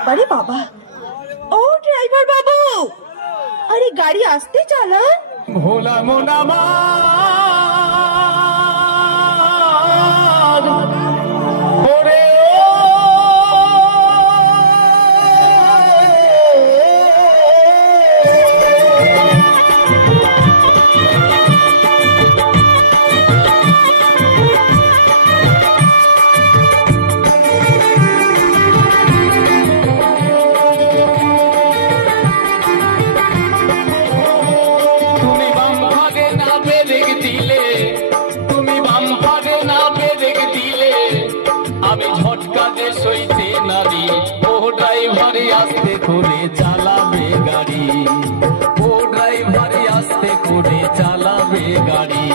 বাবারে বাবা, ও ড্রাইভার বাবু, আরে গাড়ি আস্তে চালান। ভোলা মোনামা আস্তে করে চালাবে গাড়ি, ও ড্রাইভার আস্তে করে চালাবে গাড়ি।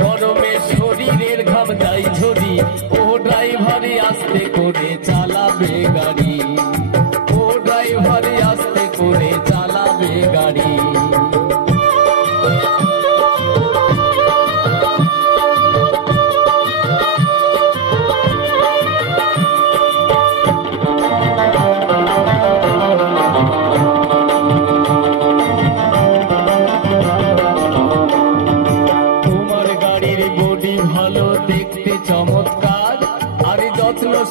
গরমে শরীরের ঘাম যাই ঝরি, ও ড্রাইভার আস্তে করে চালাবে গাড়ি, ও ড্রাইভার আস্তে করে চালাবে গাড়ি।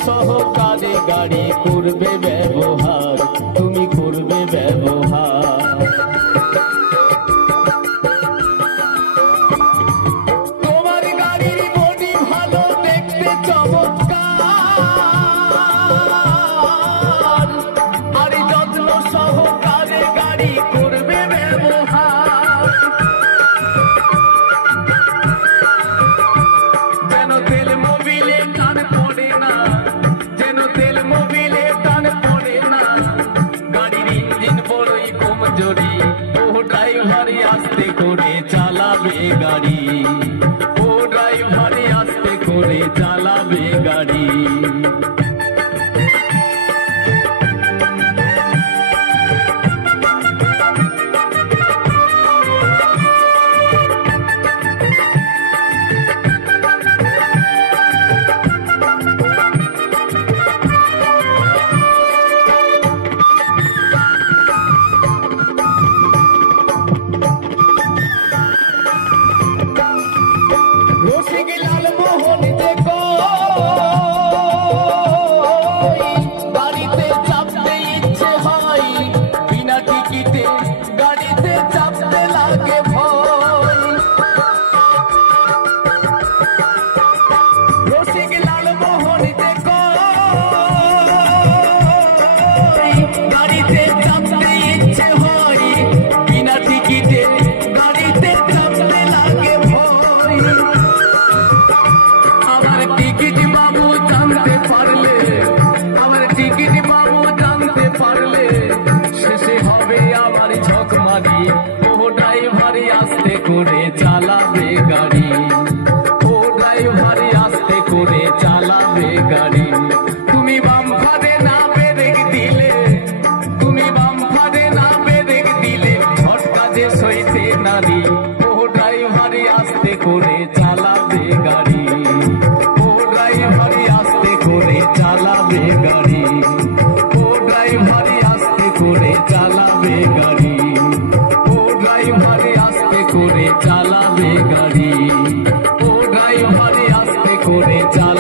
সহকারে গাড়ি করবে ব্যবহার, তুমি করবে ব্যবহার। তোমার গাড়ির বডি ভালো, দেখতে চমৎকার, আর যত্ন সহকারে গাড়ি করবে ব্যবহার। যেন তেল মোবিলে টান পড়ে না, ও ড্রাইভার আস্তে করে চালাবে গাড়ি, ও ড্রাইভার আস্তে করে চালাবে গাড়ি। করে চালাবে গাড়ি, ও ড্রাইভার আস্তে করে চালাবে গাড়ি। তুমি বাম ফাঁদে না ব্রেক দিলে, তুমি বাম ফাঁদে না ব্রেক দিলে ঝটকা যে সইতে নারী, ও ড্রাইভার আস্তে করে চালাবে গাড়ি, ও ড্রাইভার আস্তে করে চালাবে গাড়ি, ও ড্রাইভার আস্তে করে চালাবে গাড়ি, ও ড্রাইভার আস্তে করে চালাবে গাড়ি, ও ড্রাইভার আস্তে করে চালাবে।